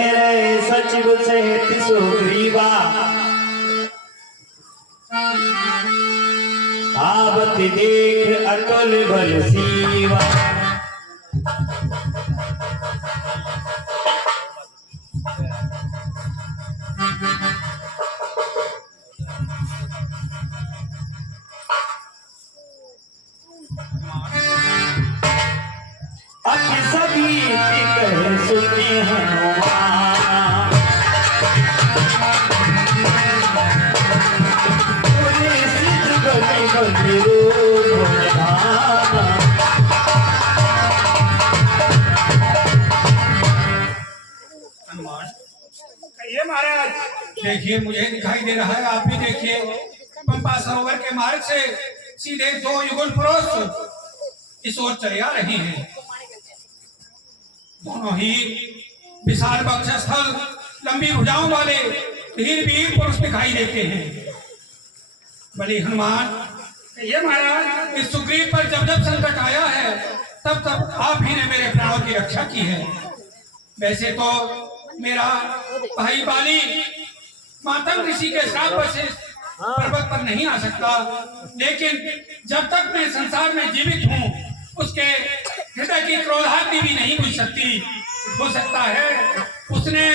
कह रहे सचिव सहित सुग्रीवा, आवत देख अतुल बल सीवा। अब सभी की कहे सुने हनुमान, बोले सिद्ध बलि बलि रूप धामा। कहिए महाराज। देखिए मुझे दिखाई दे रहा है, आप भी देखिए, पंपा सरोवर के मार्ग से सीधे दो युगल पुरुष इस ओर चले आ रहे हैं। दोनों ही विशाल वक्षस्थल, लंबी भुजाओं वाले वीर वीर पुरुष दिखाई देते हैं। बलि हनुमान, ये महाराज, इस सुग्रीव पर जब जब संकट आया है तब तब आप ही ने मेरे प्राणों की रक्षा की है। वैसे तो मेरा भाई बाली मातंग ऋषि के श्राप से पर्वत पर नहीं आ सकता, लेकिन जब तक मैं संसार में जीवित हूँ उसके हृदय की क्रोधाग्नि भी नहीं बुझ सकती। हो सकता है उसने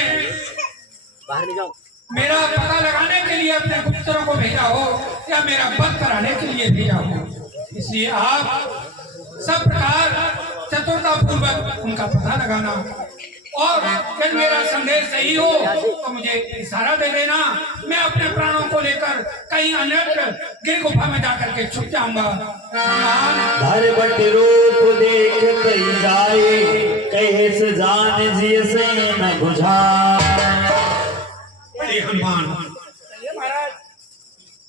मेरा पता लगाने के लिए अपने गुप्तरों को भेजा हो या मेरा वध कराने के लिए भेजा हो। इसलिए आप सब प्रकार चतुरता पूर्वक उनका पता लगाना, और यदि मेरा संदेश सही हो तो मुझे इशारा दे देना। मैं अपने प्राणों को लेकर कहीं अन्यत्र गिर गुफा में जाकर के छुप जाऊंगा। धर बट रूप देख कई जाए, कहे से जान जिय से न बुझा। बलि हनुमान,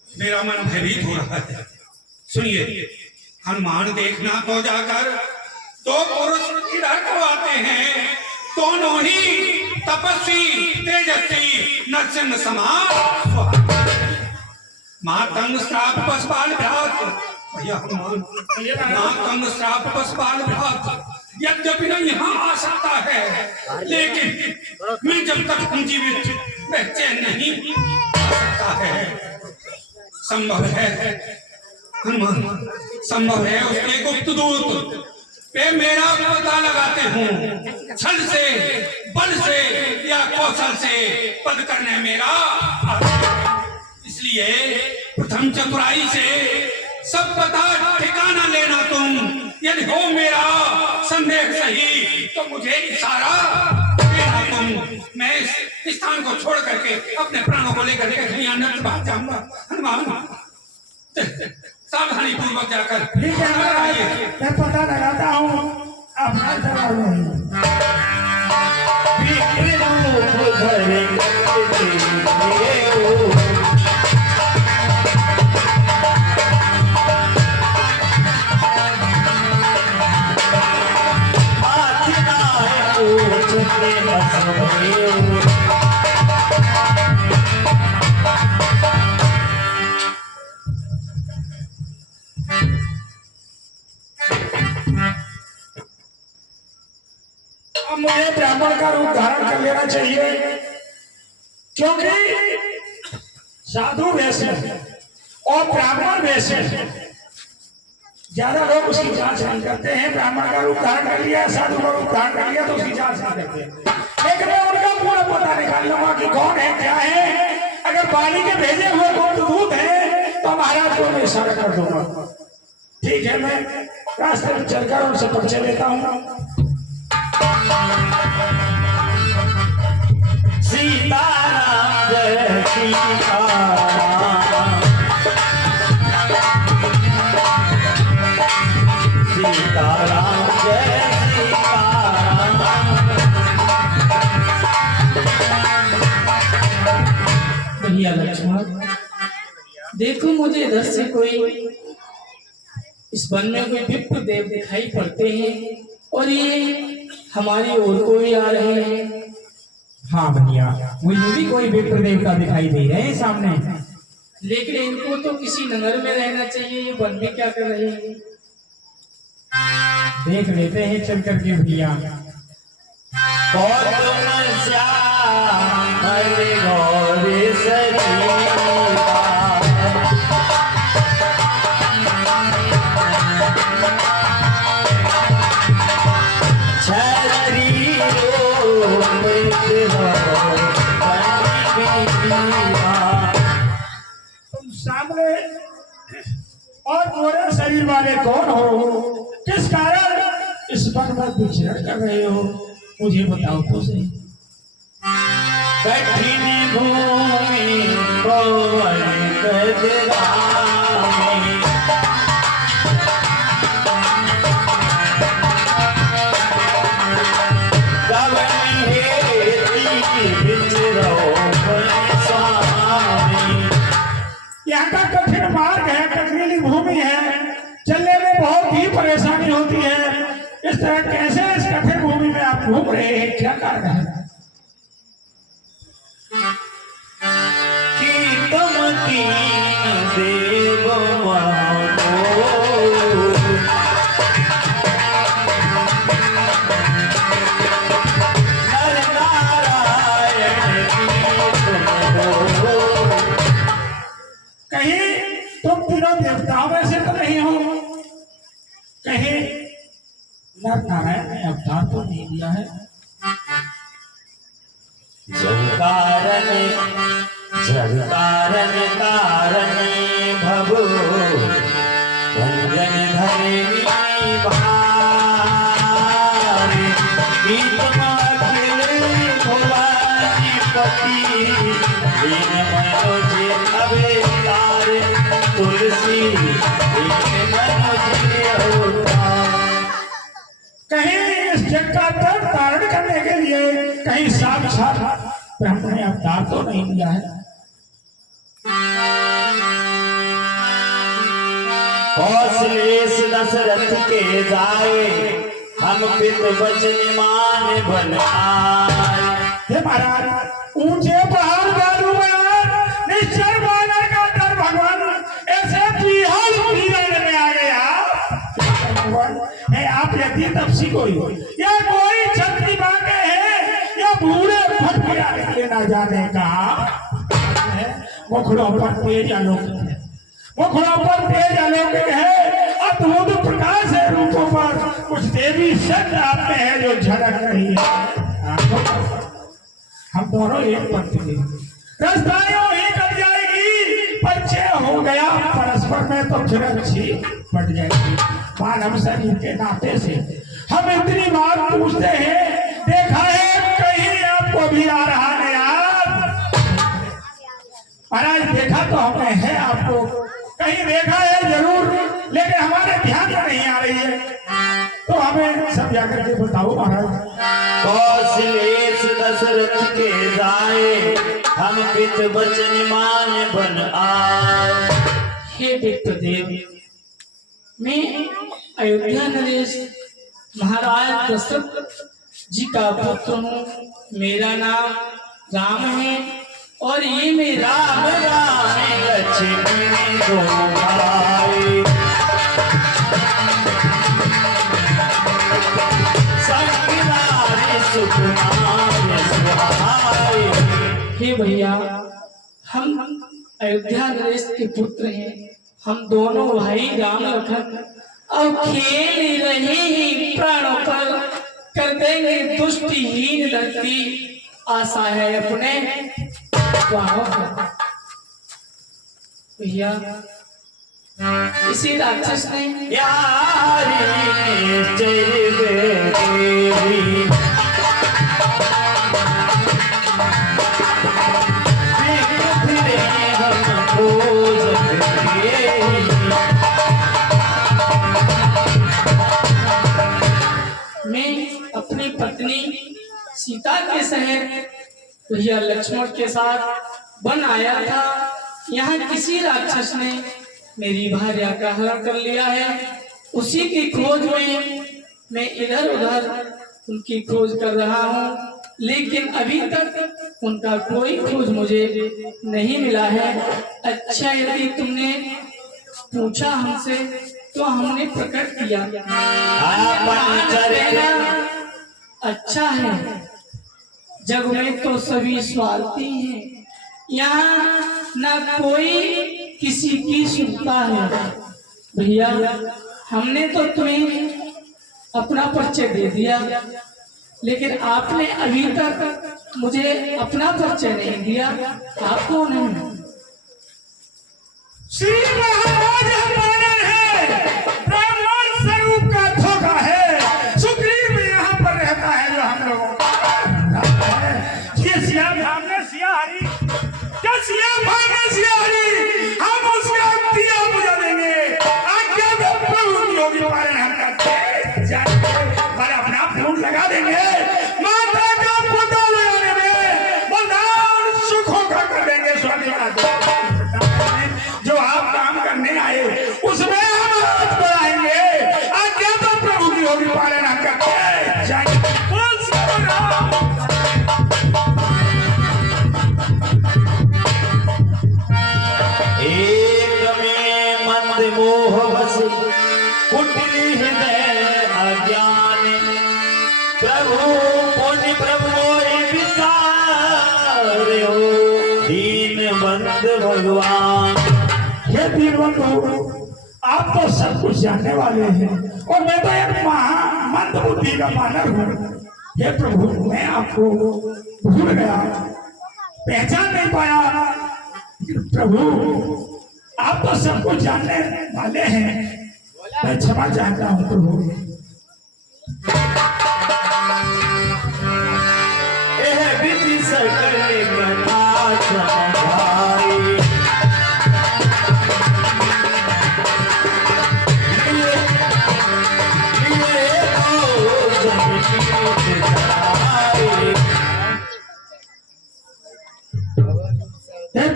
मेरा मन भयभीत हो रहा है। सुनिए, हनुमान देखना तो जाकर दो पुरुष इधर को आते हैं, दोनों ही तपस्वी तेजस्वी नरसिंह समान। मातंग श्राप पशुपाल भ्रात, भैया हनुमान, मातंग श्राप पशुपाल भ्रात यद्यपि न यहाँ आ सकता है, लेकिन मैं जब तक हूँ जीवित मैं चैन नहीं आ सकता है। संभव है हनुमान, संभव है उसके गुप्त दूत वे मेरा पता लगाते हूँ, छल से, बल से या कौशल से पद करने मेरा। इसलिए प्रथम चतुराई से सब पता ठिकाना लेना तुम। यदि हो मेरा संदेह सही तो मुझे इशारा देना तुम। मैं इस स्थान को छोड़ करके अपने प्राणों को लेकर के कहीं अन्यत्र भाग जाऊंगा। हनुमान, सावधानी पूर्वक जाकर। ठीक है महाराज, मैं पता लगाता हूँ, अपना अब मुझे ब्राह्मण का रूप धारण कर लेना चाहिए, क्योंकि साधु वैसे और ब्राह्मण वैसे ज्यादा लोग उसकी जांच नहीं करते हैं। ब्राह्मण का रूप धारण कर लिया, साधु का रूप धारण कर लिया तो उसकी जांच नहीं करते, लेकिन मैं उनका पूरा पता निकाल लूंगा कि कौन है, क्या है। अगर बाली के भेजे हुए गुप्त दूत है तो महाराज को मैं इशारा कर दूंगा। ठीक है, मैं रास्ते में चलकर उनसे परिचय लेता हूँ। सीताराम जय सीताराम, सीताराम जय सीताराम। भैया लक्ष्मण, देखो मुझे इधर से कोई इस वन में कोई विप्र देव दिखाई पड़ते हैं और ये हमारी ओर को भी आ रहे हैं। हाँ भैया, मुझे भी कोई विप्र देवता दिखाई दे रहे हैं सामने, लेकिन इनको तो किसी नगर में रहना चाहिए, ये वन में क्या कर रहे हैं? देख लेते हैं चल करके भैया। कौन श्याम तुम सामने और गोरे शरीर वाले कौन हो? किस कारण इस वन में विचरण कर रहे हो? मुझे बताओ तो सही। कठिन भूमि पवन कदरामी, गगन हेती विचरो बन स्वामी। यहाँ का कठिन मार्ग है, कठिन भूमि है, चलने में बहुत ही परेशानी होती है। इस तरह कैसे इस कठिन भूमि में आप घूम रहे हैं? क्या कारण है? कि तुम तीन देव महो, नर नारायण की तुम हो। कहीं तुम तीनों देवताओं में से तो नहीं हो? कहीं नर नारायण ने अवतार तो नहीं लिया है? जलकारण जलकारण कारण भवो भंजन धरणी भारी, कि तुम अखिल भुवनाधिपति, दीन मनोज अवतार तुलसी, दीन मनोज अवतार। कहीं इस जग का धर्म धारण करने के लिए कहीं साक्षात ब्रह्म ने अवतार तो नहीं लिया है? कौशलेश दशरथ के जाए, हम पित वचन मान बन आए। हे महाराज, ऊंचे पहाड़ बालू में निश्चय वानर का डर भगवान ऐसे बिहार पीड़न में आ गया। भगवान है आप यदि तपसी कोई हो या कोई छत्री बांके है या बूढ़े फटकिया लेना जाने का मुखड़ों पर तेज अलौकिक है, मुखड़ों पर तेज अलौकिक है। अद्भुत प्रकाश है रूपों पर, कुछ देवी शब्द आप में है जो झलक रही है आंखों पर। हम दोनों एक पंक्ति में रसदाइयों ही कट जाएगी, परिचय हो गया परस्पर में तो फिर अच्छी बढ़ जाएगी। मानव शरीर के नाते से हम इतनी बात पूछते हैं, देखा है कहीं आपको भी आ रहा नहीं यार? महाराज देखा तो हमने है आपको, कहीं देखा है जरूर, लेकिन हमारे ध्यान में नहीं आ रही है, तो हमें सब जाकर के बताओ महाराज। कौशलेश दशरथ के जाए, हम पित वचन मान बन आए। हे विप्रदेव, मैं अयोध्या नरेश महाराज दशरथ जी का पुत्र हूँ। मेरा नाम राम है और ये मेरा राम राम लक्ष्मण दो भाई, संगिलारे सुकुमार सुहाई। हे भैया, हम अयोध्या नरेश के पुत्र हैं। हम दोनों भाई राम लखन अब खेल रहे हैं प्राणों पर, कर देंगे दुष्टहीन लगती आशा है अपने प्राणों पर। भैया, इसी राक्षस ने यारी चल देवी, फिरे हमको मैं अपनी पत्नी सीता के शहर भैया लक्ष्मण के साथ वन आया था। यहाँ किसी राक्षस ने मेरी भार्या का हरण कर लिया है। उसी की खोज में मैं इधर उधर उनकी खोज कर रहा हूँ, लेकिन अभी तक उनका कोई खोज मुझे नहीं मिला है। अच्छा, यदि तुमने पूछा हमसे तो हमने प्रकट किया। अच्छा है, जग में तो सभी स्वार्थी हैं, यहाँ न कोई किसी की सुनता है। भैया, हमने तो तुम्हें अपना परिचय दे दिया, लेकिन आपने अभी तक मुझे अपना परिचय नहीं दिया, आप कौन हैं? श्री महाराज हमारे हैं, ब्राह्मण स्वरूप का धोखा है। सुग्रीव यहाँ पर रहता है जो हम लोगों का ये सिया भावने सिया हरी क्या सिया भावने सिया हरी हम उसका दिया बुझा देंगे। आज्ञा दो प्रभु की होगी पालन हम करते जाएंगे पर अपना फूल लगा देंगे। माता का पुत्र लगाने में बलिदान सुखों का कर देंगे। स्वामी जो आप काम करने आए उसमें हम हाथ बढ़ाएंगे। आज्ञा तो प्रभु की होगी पालन हम करते जाएंगे। बोल श्री राम। एक में मंद मोह बस कुटिल हृदय अज्ञान प्रभु पुण्य प्रभु मोहि विसार हो दीन बंद भगवान। हे दीनबंधु आप तो सब कुछ जानने वाले हैं और मैं तो एक मंद बुद्धि का मानव हूँ। हे प्रभु मैं आपको भूल गया, पहचान नहीं पाया। प्रभु आप तो सब कुछ जानने वाले हैं, मैं क्षमा चाहता हूँ प्रभु। यह विधि सकल कथा समझाई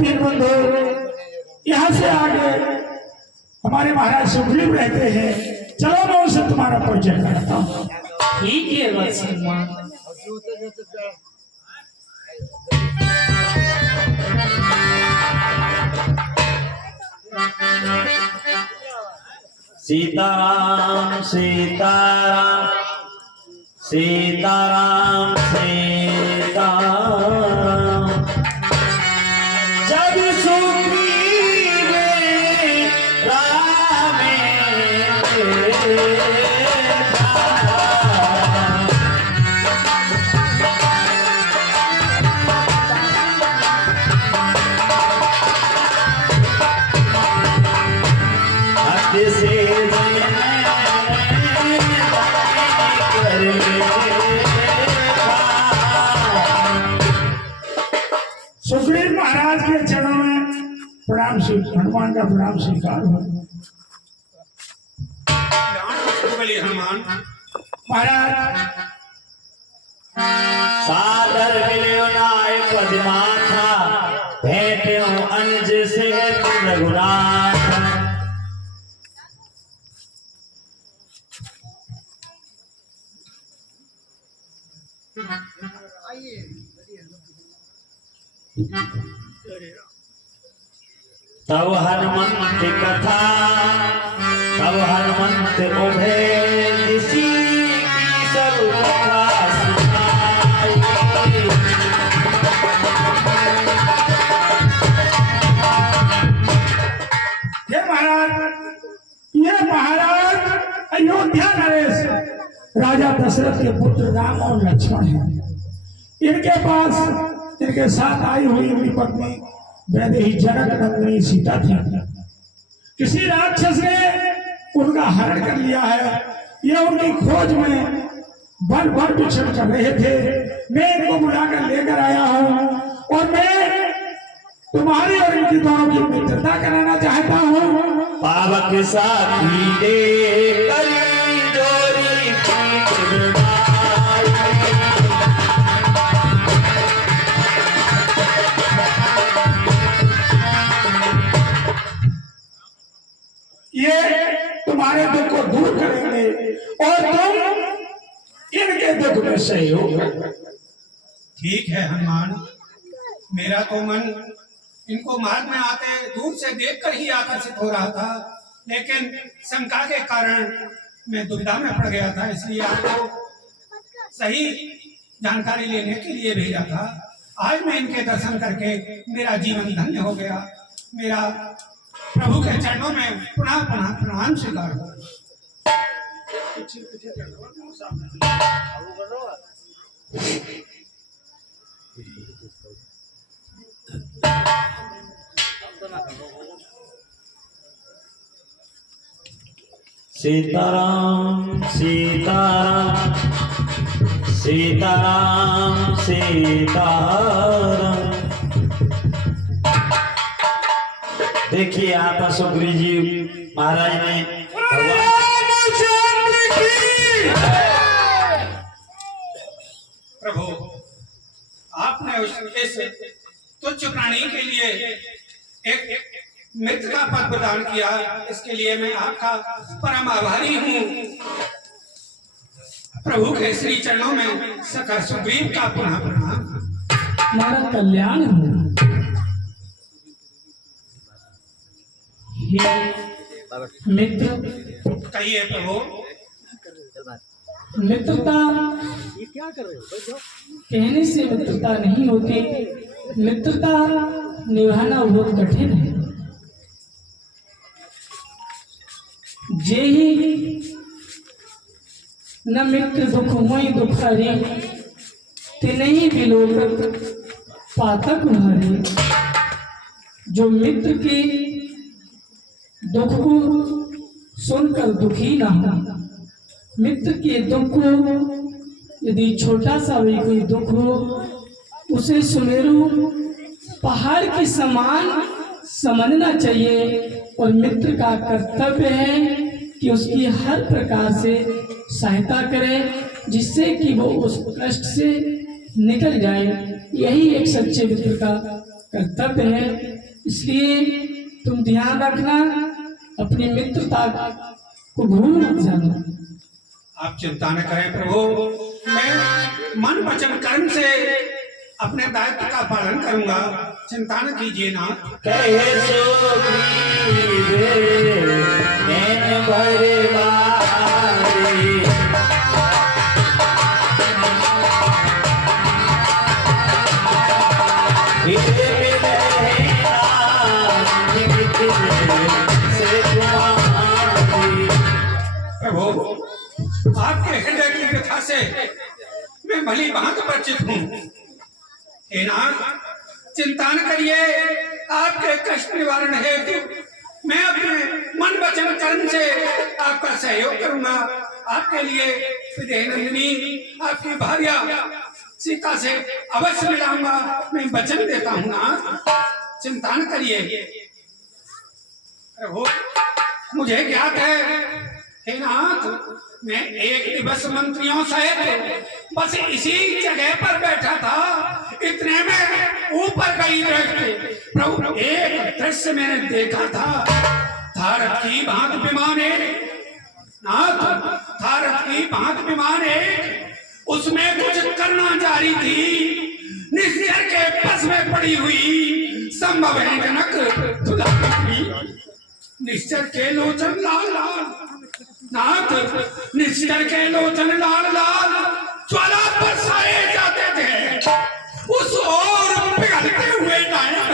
दीनबंधु यहाँ से आगे हमारे महाराज सुग्रीव रहते हैं। चलो मैं उनसे तुम्हारा परिचय कराता हूँ। ठीक है वत्समान। सीताराम सीताराम सीताराम सीताराम जब सुग्रीव राम से सुग्रीव महाराज के चरणों में प्रणाम हनुमान का प्रणाम स्वीकार हो। बोलिए हनुमान। महाराज सादर मिलियो नाय पद्माथा भेंट्यो अंज से रघुनाथ। तब हनुमंत कथा तब हनुमंत उभे ऋषि की सब कथा सुनाई। हे महाराज ये महाराज अयोध्या नरेश राजा दशरथ के पुत्र राम और लक्ष्मण हैं। इनके पास इनके साथ आई हुई इनकी पत्नी वैदेही जनक नंदिनी सीता थी। किसी राक्षस ने उनका हरण कर लिया है। ये उनकी खोज में वन वन विचरण कर रहे थे। मैं इनको बुलाकर लेकर आया हूँ और मैं तुम्हारी और इनकी दोनों की मित्रता कराना चाहता हूँ। पावक साथी दे करी जोरी पीठ बनाई। ये तुम्हारे दुख को दूर करेंगे और तुम इनके दुख में सहयोग करोगे। ठीक है हनुमान, मेरा तो मन इनको मार्ग में आते दूर से देखकर ही आकर्षित हो रहा था, लेकिन शंका के कारण मैं दुविधा में पड़ गया था, इसलिए आपको सही जानकारी लेने के लिए भेजा था। आज मैं इनके दर्शन करके मेरा जीवन धन्य हो गया। मेरा प्रभु के चरणों में पुनः पुनः प्रणाम स्वीकार हो। सीताराम सीताराम सीताराम सीताराम। देखिए यहाँ पर सुग्रीव जी महाराज ने प्रभु, आपने इस तुच्छ प्राणी के लिए एक मित्र का पद प्रदान किया, इसके लिए मैं आपका परम आभारी हूँ। प्रभु के श्री चरणों में सखा सुग्रीव का पुनः प्रणाम। हमारा कल्याण हो। हे मित्र, कहिए प्रभु। मित्रता कहने से मित्रता नहीं होती, मित्रता निभाना बहुत कठिन है। जे ही न मित्र दुख मोई दुखारी, तिनहि बिलोकत पातक भारी। जो मित्र के दुख को सुनकर दुखी ना हो, मित्र के दुख को यदि छोटा सा भी कोई दुख हो, उसे सुमेरु पहाड़ के समान समझना चाहिए। और मित्र का कर्तव्य है कि उसकी हर प्रकार से सहायता करे, जिससे कि वो उस कष्ट से निकल जाए। यही एक सच्चे मित्र का कर्तव्य है। इसलिए तुम ध्यान रखना, अपनी मित्रता को भूल मत जाना। आप चिंता न करें प्रभु, मैं मन वचन कर्म से अपने दायित्व का पालन करूंगा, चिंता न कीजिए ना। कहे सुग्रीव नैन भरे बारी, इसे मिले नाम निमित्त से कुमारी। प्रभु, आपके हृदय की व्यथा से मैं भली भांत परिचित हूँ। हे नाथ, चिंता न करिए, आपके कष्ट निवारण हेतु मैं अपने मन वचन कर्म से आपका सहयोग करूंगा। आपके लिए विदेहनंदिनी आपकी भार्या सीता से अवश्य मिलाऊंगा, मैं वचन देता हूँ नाथ, चिंता न करिए। प्रभु, मुझे ज्ञात है हे नाथ, मैं एक दिवस मंत्रियों सहित बस इसी जगह पर बैठा था, इतने में ऊपर गई दृष्टि प्रभु, एक दृश्य मैंने देखा था। भारत की भांत विमान नाथ, भारत की भांत विमान उसमें कुछ करना जारी थी। निश्चर के बस में पड़ी हुई संभव है जनक दुलारी। निश्चर के लोचन लाल लाल नाथ, निश्चर के लोचन लाल लाल ज्वाला बरसाए जाते थे। उस ओर पिघलते हुए नयन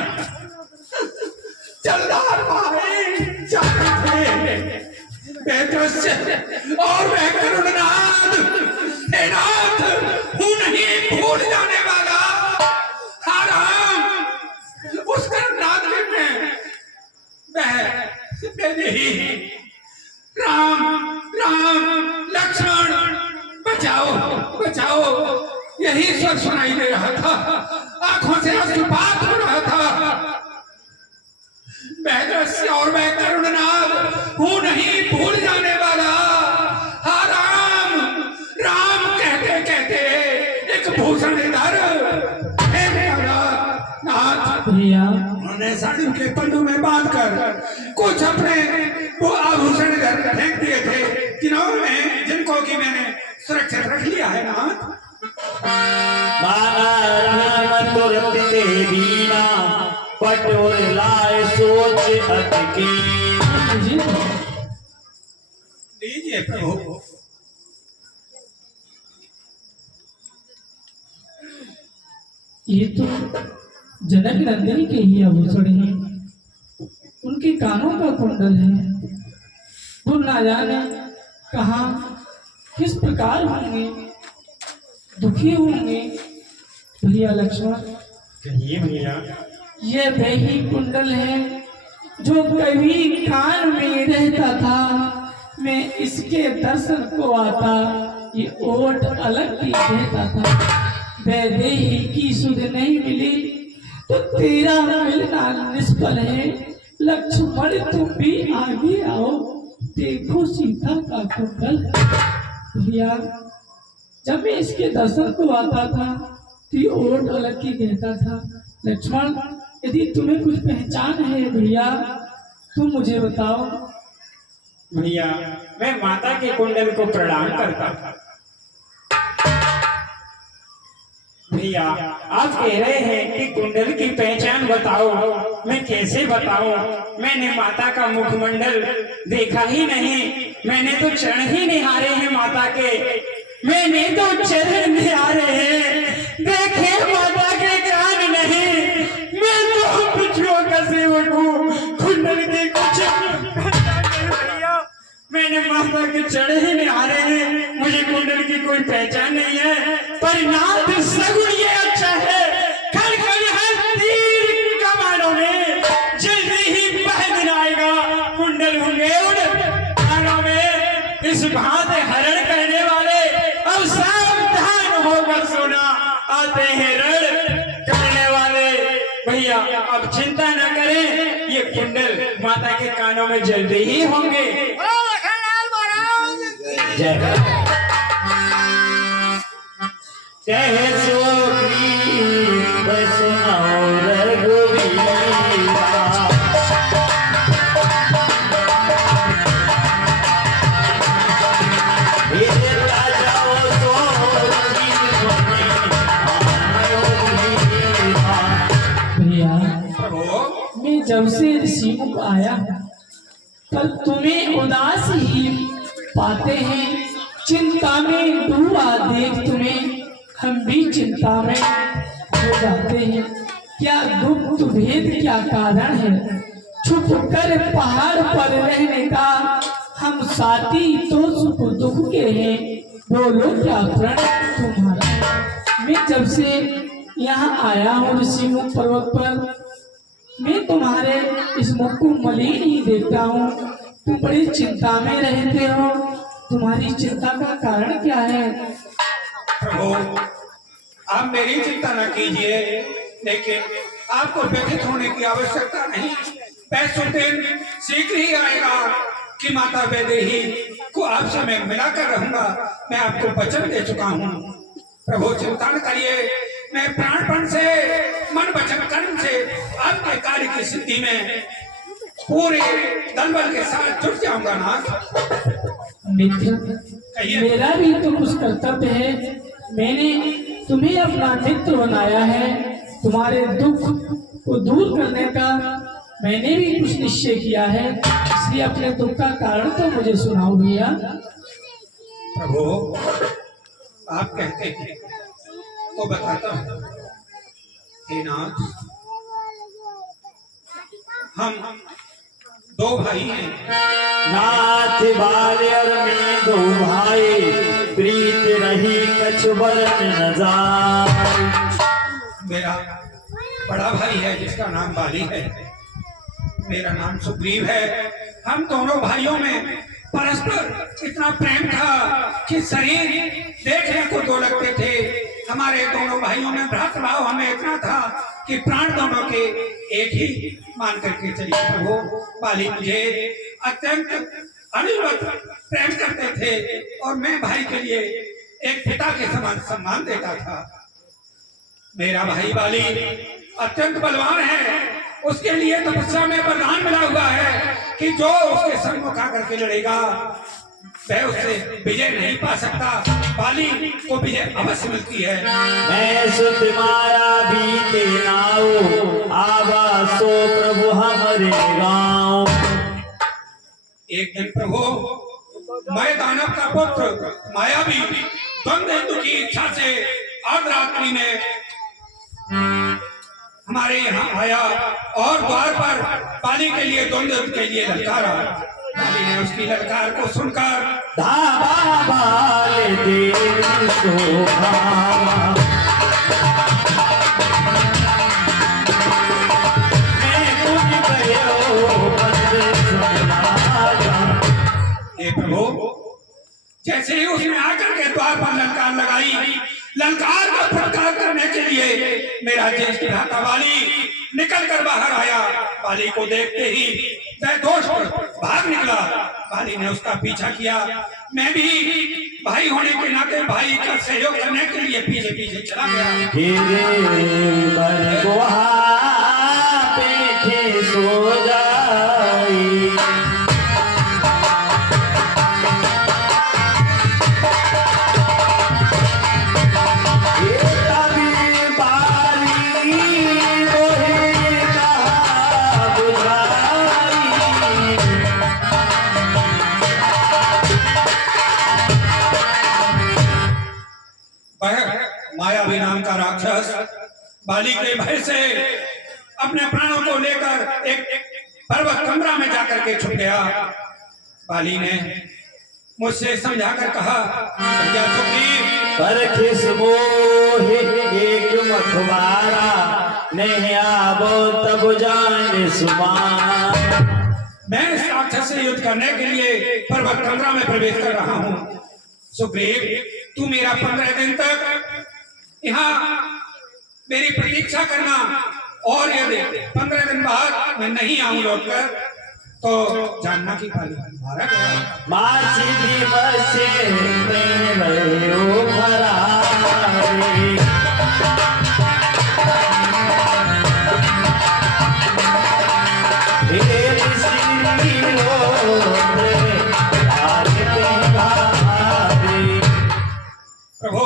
जलदार मारे जाते थे। वह दृश्य और वह करुणनाथ, हे नाथ, हूँ नहीं भूल जाने वाला। हाँ राम, उस करुणनाथ में वह ही राम राम लक्ष्मण बचाओ बचाओ, यही स्वर सुनाई दे रहा था। आंखों से अश्रुपात हो रहा था। वह दृश्य और वह करुणनाथ हूँ नहीं भूल जाने वाला। हाँ राम राम कहते कहते एक भूषण इधर उन्होंने साड़ी के पल्लू में बांधकर कुछ अपने वो आभूषण इधर फेंक दिए थे, जिनको कि मैंने सुरक्षित रख लिया है ना। तुरंत दीना पटोर लाए सोच अटकी। लीजिए प्रभु। ये तो जनक नंदिनी के ही आभूषण हैं, उनके कानों का कुंडल है। वो ना जाने कहाँ किस प्रकार होंगे, दुखी होंगे। भैया लक्ष्मण, कहिए भैया। ये वही कुंडल है जो कभी कान में रहता था, मैं इसके दर्शन को आता, ये ओट अलग ही रहता था। वैदेही की सुध नहीं मिली तो तेरा मिलना निष्फल है। लक्ष्मण तुम भी आगे आओ, देखो सीता का कुंडल। भैया जब मैं इसके दर्शन को आता था तो ये ओट अलग ही कहता था। लक्ष्मण यदि तुम्हें कुछ पहचान है भैया तुम मुझे बताओ। भैया मैं माता के कुंडल को प्रणाम करता था। भैया आप कह रहे हैं कि कुंडल की पहचान बताओ, मैं कैसे बताऊं? मैंने माता का मुखमंडल देखा ही नहीं, मैंने तो चरण ही निहारे हैं माता के, मैंने तो चरण निहारे हैं, देखे माता के कान नहीं। मैं तो बिच्छुओं का सेवक हूँ, कुंडल के कुछ भैया मैंने माता के चढ़े ही निहारे हैं, मुझे कुंडल की कोई पहचान नहीं है। पर नाथ सगुन ये अच्छा है, खड़ खड़ हर तीर कमानों में जल्दी ही पह दिन आएगा। कुंडल होंगे उन कानों में, इस भांत हरण करने वाले अब सावधान होकर सुना, आते हैं रण करने वाले। भैया अब चिंता न करें, ये कुंडल माता के कानों में जल्दी ही होंगे। जय जय सुग्रीव सुनाओ रघुवीरा, हे राजाओं तो भैया प्रभु मैं जब से ऋषिमुख आया पर तुम्हें उदास ही पाते हैं, चिंता में डूबा देख तुम्हें हम भी चिंता में हो जाते हैं। क्या गुप्त भेद क्या कारण है, छुप कर पहाड़ पर रहने का, हम साथी तो सुख दुख के हैं, बोलो क्या प्रण तुम्हारा। मैं जब से यहाँ आया हूँ ऋषिमुख पर्वत पर, मैं तुम्हारे इस मुख को मलिन ही देखता हूँ, तुम बड़ी चिंता में रहते हो, तुम्हारी चिंता का कारण क्या है? प्रभु आप मेरी चिंता न कीजिए, लेकिन आपको व्यथित होने की आवश्यकता नहीं। वह दिन शीघ्र ही आएगा कि माता वैदेही को आपसे मैं मिलाकर रहूंगा, मैं आपको वचन दे चुका हूँ। प्रभु चिंता न करिए, मैं प्राणपण से मन वचन कर्म से आपके कार्य की सिद्धि में पूरे दल बल के साथ जुट जाऊंगा नाथ। मित्र मेरा भी तो कुछ कर्तव्य है, मैंने तुम्हें अपना मित्र बनाया है, तुम्हारे दुख को दूर करने का मैंने भी कुछ निश्चय किया है, इसलिए अपने दुख का कारण तो मुझे सुनाओ भैया। प्रभु आप कहते हैं तो बताता हूँ। हे नाथ हम दो भाई हैं, नाथ बालियर में दो भाई, प्रीत रही कछु बरन न जाए। मेरा बड़ा भाई है जिसका नाम बाली है, मेरा नाम सुग्रीव है। हम दोनों भाइयों में परस्पर इतना प्रेम था कि शरीर देखने को दो लगते थे। हमारे दोनों भाइयों में भ्रातृभाव हमें इतना था कि प्राण दोनों के एक ही मान करके चलिए। वो बाली मुझे अत्यंत अनिर्वत प्रेम करते थे और मैं भाई के लिए एक पिता के समान सम्मान देता था। मेरा भाई बाली अत्यंत बलवान है, उसके लिए तपस्या में वरदान मिला हुआ है कि जो उसके सम्मुख आकर के लड़ेगा वह उससे विजय नहीं पा सकता, बाली को विजय अवश्य मिलती है। मैं सुत माया बीते नाओ, आवासो प्रभु हमारे गाँव। एक दिन प्रभु मैं दानव का पुत्र मायावी द्वंद हेतु की इच्छा से अर्धरात्रि में हमारे यहाँ आया और द्वार पर बाली के लिए द्वंद के लिए ललकारा। बाली ने उसकी ललकार को सुनकर धावा बाल देव शोभा, जैसे ही उसने आकर के द्वार पर ललकार लगाई, ललकार का फटकार करने के लिए मेरा ज्येष्ठ भ्राता वाली निकल कर बाहर आया। वाली को देखते ही जयदोष भाग निकला। वाली ने उसका पीछा किया। मैं भी भाई होने के नाते भाई का सहयोग करने के लिए पीछे पीछे चला गया। पीछे सो जाई, मायावी नाम का राक्षस बाली के भय से अपने प्राणों को लेकर एक पर्वत कमरा में जाकर के छुप गया। बाली ने मुझसे समझाकर कहा, भैया सुग्रीव, पर खिस मोहे एक मखबारा, नहीं आबो तब जाने सुमान। मैं इस राक्षस से युद्ध करने के लिए पर्वत कमरा में प्रवेश कर रहा हूँ। सुग्रीव, तू मेरा 15 दिन तक यहाँ मेरी प्रतीक्षा करना, और यदि 15 दिन बाद मैं नहीं आऊं लौटकर तो जानना कि मारा गया। मासी भी बसे में भयो फरारी, प्रभु,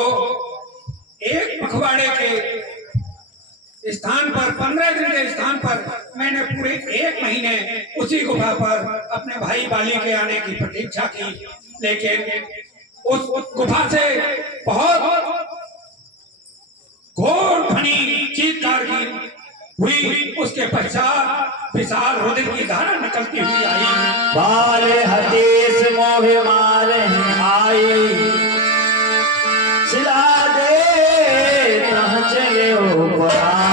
एक पखवाड़े के स्थान पर 15 दिन के स्थान पर मैंने पूरे 1 महीने उसी गुफा पर अपने भाई बाली के आने की प्रतीक्षा की, लेकिन उस गुफा से बहुत घोर ध्वनि चीत्कार की हुई। उसके पश्चात विशाल रुधिर की धारा निकलती हुई आई। बाले हतीस मोहे मारे आई, सिला दे तहाँ चले हो पुराण।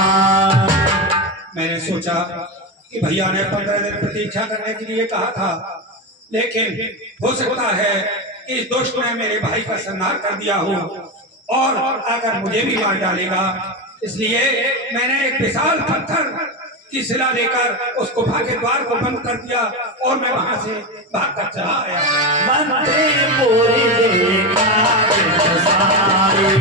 मैंने सोचा कि भैया ने 15 दिन प्रतीक्षा करने के लिए कहा था, लेकिन हो सकता है कि इस दुष्ट ने मेरे भाई का संहार कर दिया हो और अगर मुझे भी मार डालेगा। इसलिए मैंने एक विशाल पत्थर की शिला लेकर उस गुफा के द्वार को बंद कर दिया और मैं वहां से भागकर चला आया। मंत्री पूरी देखा सारी,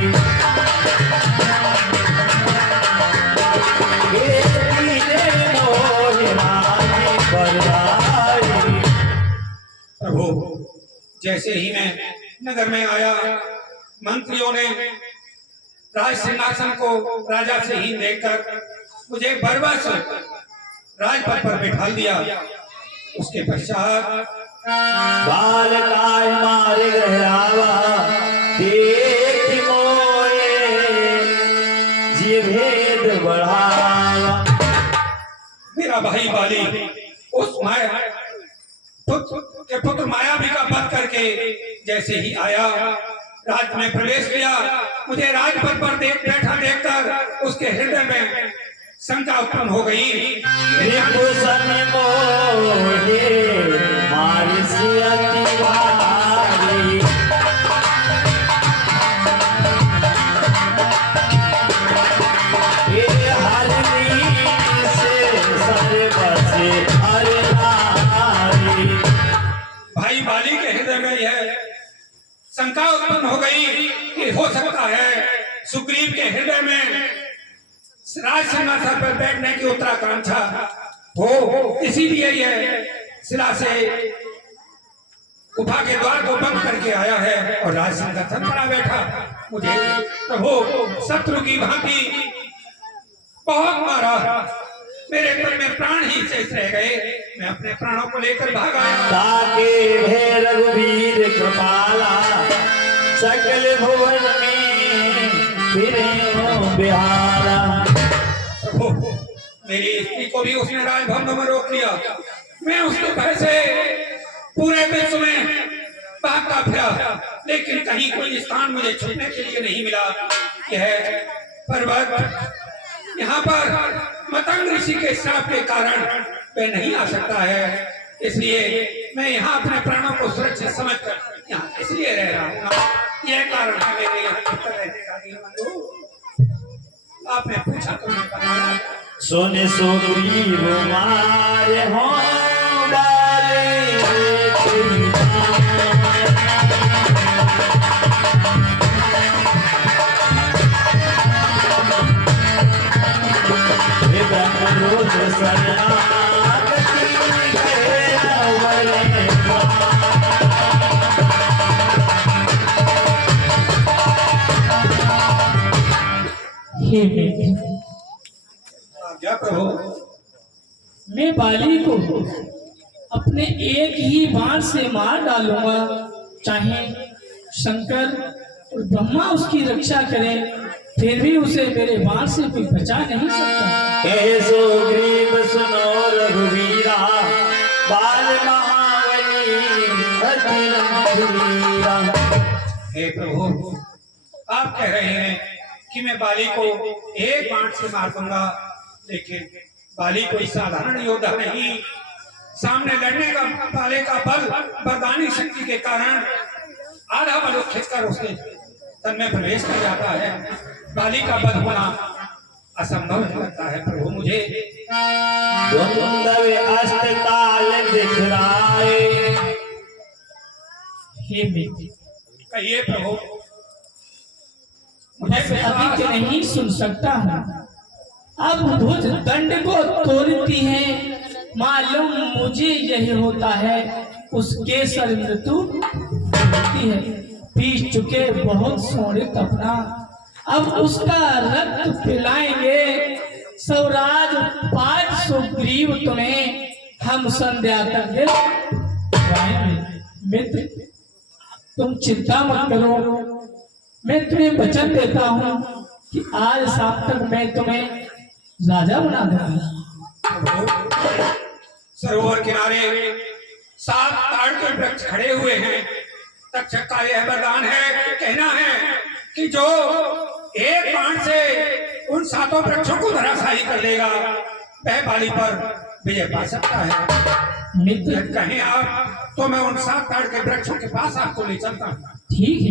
प्रभु, जैसे ही मैं नगर में आया, मंत्रियों ने राज सिंहासन को राजा से ही देखकर मुझे बर्बस राजपद पर बिठा दिया। उसके पश्चात बाल काय मारे गहरावा, देख मोए जी भेद बढ़ावा। मेरा भाई बाली उस माया के पुत्र मायावी का वध करके जैसे ही आया, राज में प्रवेश किया, मुझे राजपद पर बैठा देखकर उसके हृदय में शंका उत्पन्न हो गई। भाई बाली के हृदय में यह शंका उत्पन्न हो गई कि हो सकता है सुग्रीव के हृदय में राज सिंहासन पर बैठने की उत्तराकांक्षा हो, इसीलिए यह शिला से गुफा के द्वार को बंद करके आया है और राज सिंहासन पर बैठा। मुझे प्रभु शत्रु की भांति बहुत मारा, मेरे तन में प्राण ही शेष रह गए। मैं अपने प्राणों को लेकर भाग आया। ताके भे रघुवीर कृपाला, सकल भुवन में फिरे बिहारा। प्रभु, मेरी स्त्री को भी उसने राजभवन में रोक लिया। मैं उसके भय से पूरे विश्व में भागता फिरा, लेकिन कहीं कोई स्थान मुझे छुपने के लिए नहीं मिला। यह पर्वत, यहाँ पर मतंग ऋषि के श्राप के कारण वह नहीं आ सकता है, इसलिए मैं यहाँ अपने प्राणों को सुरक्षित समझकर यहाँ इसलिए रह रहा हूँ ना, यह कारण है मेरे यहाँ भीतर रहने का दीनबंधु। आपने पूछा तो मैं बताया। सोने सुग्रीव मारे हो बाले रोज शरणागति के अवले हे मित्र, क्या प्रभु? मैं बाली को अपने एक ही बाण से मार डालूंगा, चाहे शंकर और ब्रह्मा उसकी रक्षा करें, फिर भी उसे मेरे बाण से कोई बचा नहीं सकता। हे सुग्रीव सुनो रघुवीरा, बाल महाबली अति रघुवीरा। हे प्रभु, आप कह रहे हैं कि मैं बाली को एक बाण से मार दूंगा, लेकिन बाली कोई साधारण योद्धा नहीं। सामने लड़ने का बाले का बल वरदानी शक्ति के कारण आधा बल खिंचकर उसके तन में प्रवेश कर जाता है। बाली का बल होना असंभव लगता है प्रभु मुझे। सुंदर अष्टकाल दिखराए। हे मित्र, कहिए प्रभु। मैं अभी के नहीं सुन सकता हूँ। अब भुज दंड को तोड़ती है, मालूम मुझे यही होता है, उसके सर मृत्यु होती है। पीस चुके बहुत सोनित अपना, अब उसका रक्त पिलाएंगे। स्वराज पाठ सुग्रीव तुम्हें हम संध्या तक दे पाएंगे। मित्र, तुम चिंता मत करो, मैं तुम्हें वचन देता हूँ कि आज शाम तक मैं तुम्हें राजा बना दूंगा। सरोवर किनारे 7 ताड़ के वृक्ष खड़े हुए हैं। तक्षक का यह वरदान है, कहना है कि जो एक बाण से उन 7 वृक्षों को धराशायी कर लेगा, वह बाली पर विजय पा सकता है। मित्र, कहें आप तो मैं उन 7 ताड़ के वृक्षों के पास आपको ले चलता हूँ। ठीक है।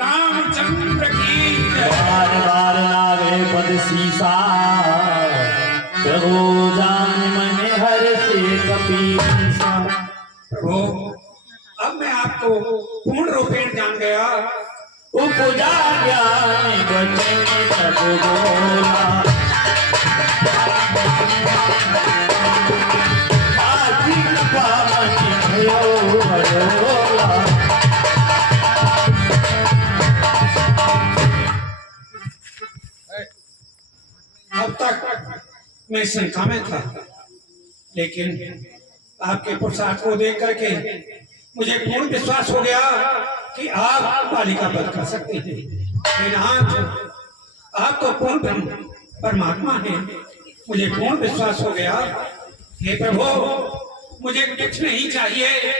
रामचंद्र की बार बार नावे पद सीसा, प्रभु जान मन हर से कपीसा। प्रभु, अब मैं आपको पूर्ण रूपेण जान गया। उपजा ज्ञान बचन सब बोला, आजी कृपा मनि भयो हरोला। अब तक मैं शंका में था, लेकिन आपके पुरुषार्थ को देख करके मुझे पूर्ण विश्वास हो गया कि आप बाली का वध कर सकते हैं। हे नाथ, आप तो पूर्ण परमात्मा हैं, मुझे पूर्ण विश्वास हो गया। हे प्रभु, मुझे कुछ नहीं चाहिए।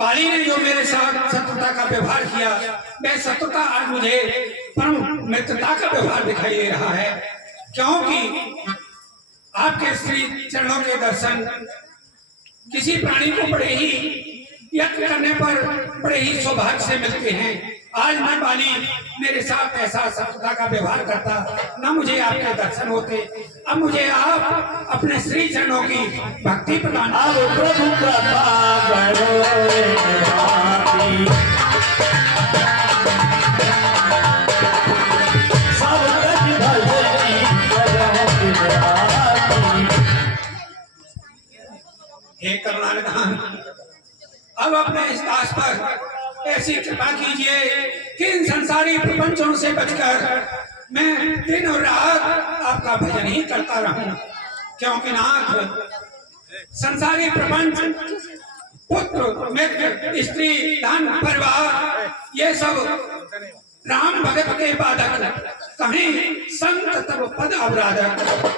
बाली ने जो मेरे साथ शत्रुता का व्यवहार किया, वह शत्रुता आज मुझे परम मित्रता का व्यवहार दिखाई दे रहा है, क्योंकि आपके श्री चरणों के दर्शन किसी प्राणी को बड़े ही यत्न करने पर बड़े ही सौभाग्य से मिलते हैं। आज मैं बाली मेरे साथ ऐसा शत्रुता का व्यवहार करता, न मुझे आपके दर्शन होते। अब मुझे आप अपने श्री चरणों की भक्ति प्रदान। अब प्रभु कृपा करो रे बाती, सब गज भजनी करहु बिराती। हे करुणानिधान, अब अपने इस दास पर ऐसी कृपा कीजिए कि इन संसारी प्रपंचों से बचकर मैं दिन और रात आपका भजन ही करता रहूं, क्योंकि नाथ संसारी प्रपंच, पुत्र मित्र स्त्री धन परिवार, ये सब राम भगत के बाधक, कहीं संत तब पद अपराधक,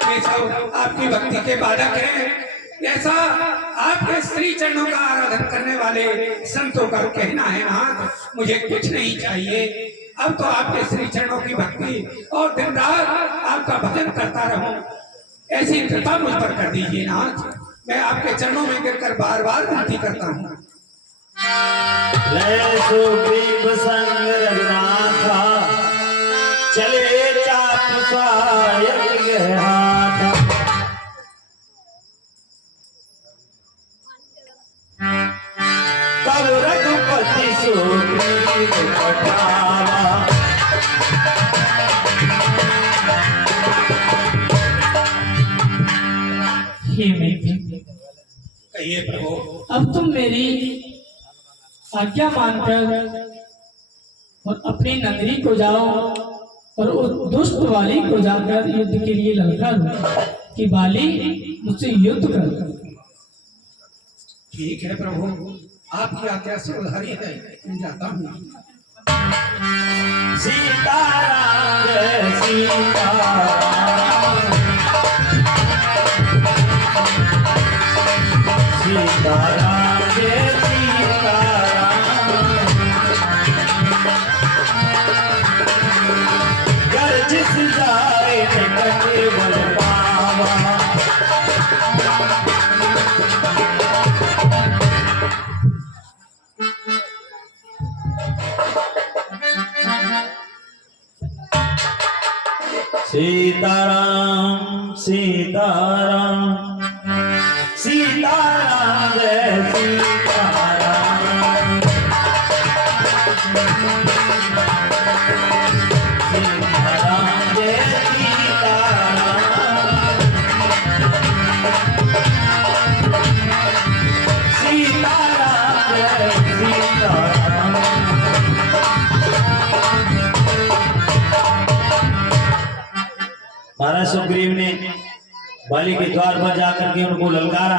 ये सब आपकी भक्ति के बाधक हैं। ऐसा आपके श्री चरणों का आराधन करने वाले संतों का कहना है। नाथ, मुझे कुछ नहीं चाहिए, अब तो आपके श्री चरणों की भक्ति और दिन रात आपका भजन करता रहूं, ऐसी कृपा मुझ पर कर दीजिए नाथ। मैं आपके चरणों में गिरकर बार बार विनती करता हूँ। लय सुग्रीव संग रघुनाथा, चले चाप सायक हाथ। तब रघुपति सुग्रीव पठावा, हे मित्र, कहिए प्रभु। अब तुम मेरी आज्ञा मानकर और अपनी नगरी को जाओ और उस दुष्ट वाली को जाकर युद्ध के लिए ललकार कि वाली मुझसे युद्ध कर। ठीक है प्रभु, आपकी आज्ञा से उधारी है, मैं जाता हूँ। सीताराम जय सीताराम, सीताराम जय सीताराम। घर जिस जाए निकटे बल पावा, सीताराम सीताराम, सीताराम जय सीताराम, सीताराम जय सीताराम, सीताराम जय सीताराम। महाराज सुग्रीव ने बाली के द्वार पर जाकर के उनको ललकारा।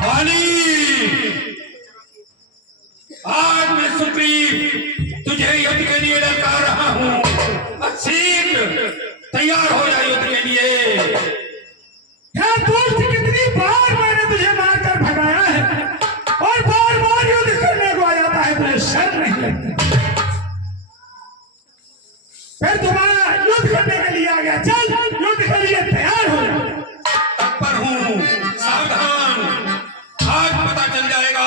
बाली, आज मैं सुग्रीव तुझे युद्ध के लिए ललकार रहा हूँ। शीघ्र तैयार हो जा युद्ध के लिए। क्या दोस्त, कितनी बार मैंने तुझे मारकर भगाया है और बार बार युद्ध करने को आ जाता है, तुझे शर्म नहीं लगती? फिर तुम्हारा युद्ध करने के लिए आ गया, चल युद्ध के लिए तैयार हो जा। तत्पर हूँ, सावधान। आज पता चल जाएगा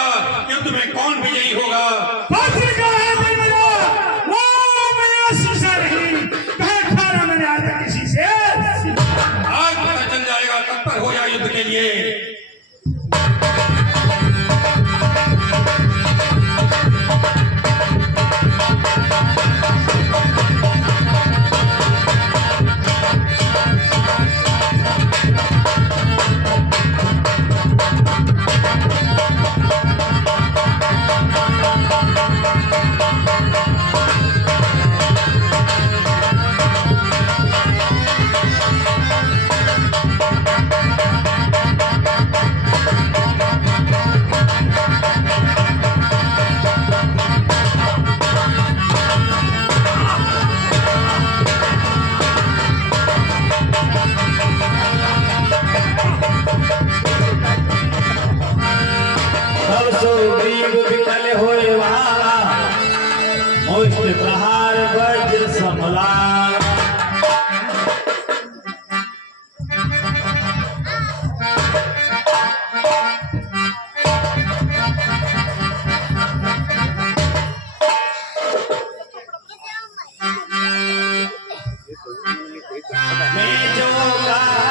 युद्ध में कौन विजयी होगा। पत्रिका है दिल में जो, वो मेरा शीशा नहीं, मैं खाना मैंने आज तक किसी से। आज पता चल जाएगा, तत्पर हो जा युद्ध के लिए। तब सुग्रीव विकल होए वाला, मुष्ट प्रहार वज्र समलाल। मैं जो कहा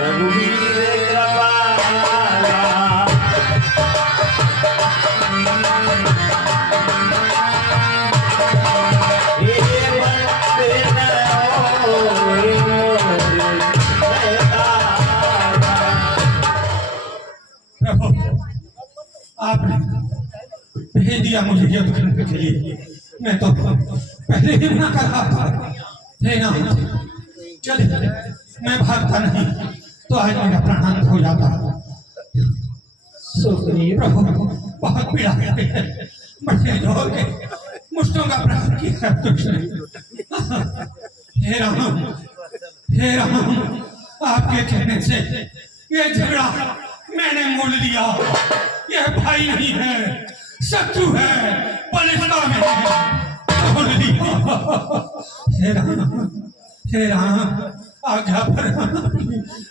रघुवीर कृपाला, आपने भेज दिया मुझे युद्ध करने के लिए। मैं तो पहले ही मना कर रहा था। लेना चल, मैं भागता नहीं तो आज मेरा प्राणांत हो जाता। सुग्रीव, प्रभु बहुत पीड़ा है, बड़े जोर के मुष्टों का प्रहार किया। हे राम, हे राम, आपके कहने से ये झगड़ा मैंने मोल लिया। यह भाई नहीं है, शत्रु है, बलिष्ठता में है, मोल लिया। हे राम, हे राम, आज्ञा पर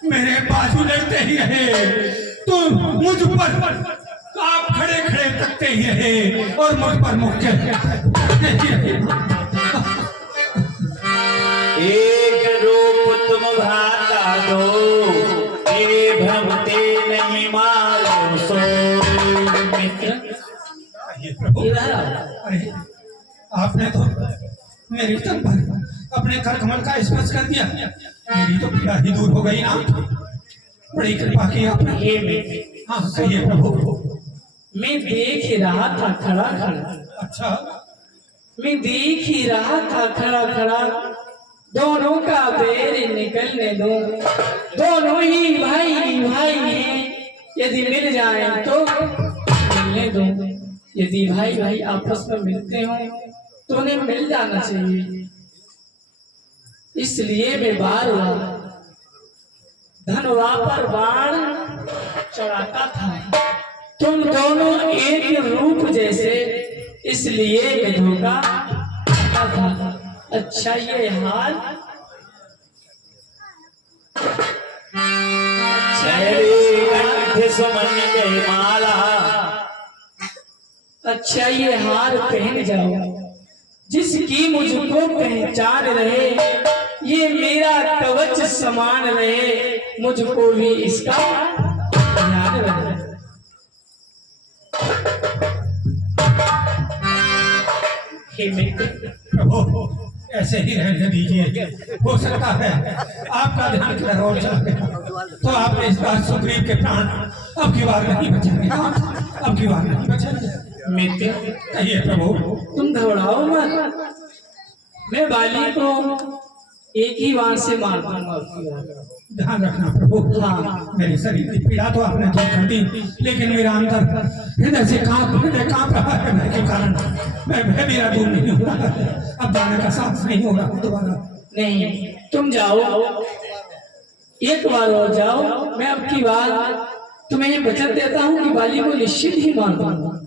मेरे बाजू लड़ते ही रहे, तुम मुझ पर आप खड़े खड़े तकते ही रहे और मुझ पर मुख के एक रूप तुम भाता दो, ये भ्रमते नहीं मारो सो। मित्र, ये प्रभु, ये रहा। अरे आपने तो मेरी तन पर अपने कर कमल का स्पर्श कर दिया, मेरी तो पीड़ा ही दूर हो गई ना। बड़ी कृपा की आपने। ये मित्र, हाँ कहिए प्रभु। मैं देख ही रहा था खड़ा खड़ा, अच्छा, मैं देख ही रहा था खड़ा खड़ा, दोनों का बैर निकलने दो, दोनों ही भाई भाई हैं, यदि मिल जाए तो मिलने दो, यदि भाई भाई आपस में मिलते हो तो उन्हें मिल जाना चाहिए। इसलिए मैं बार बार धनवा पर बाण चढ़ाता था, तुम दोनों एक रूप जैसे, इसलिए मैं धोखा खाता था। अच्छा ये हाल, अच्छा मेरे कंठ सुमन के माला, अच्छा ये हार पहन जाओ, जिसकी मुझको पहचान रहे, ये मेरा कवच समान रहे, मुझको भी इसका ध्यान रहे। हे मित्र, प्रभु ऐसे ही रहने दीजिए। हो सकता है आपका ध्यान किधर और चला गया, तो आपने इस बार सुग्रीव के प्राण अब की बार नहीं बचेंगे, अब की बार नहीं बचेंगे। मित्र, कहिए प्रभु। तुम घबराओ मत, मैं बाली को एक ही बार से मार दूंगा आपकी बार। ध्यान रखना प्रभु। हाँ। मेरे शरीर की पीड़ा तो आपने दूर कर दी, लेकिन मेरा अंदर हृदय से हृदय कांप रहा है भय के कारण। मैं भय मेरा दूर नहीं हो रहा है, अब जाने का साहस नहीं होगा दोबारा। नहीं, तुम जाओ, एक बार और जाओ, मैं अब की बार तुम्हें वचन देता हूँ कि बाली को निश्चित ही मार दूंगा।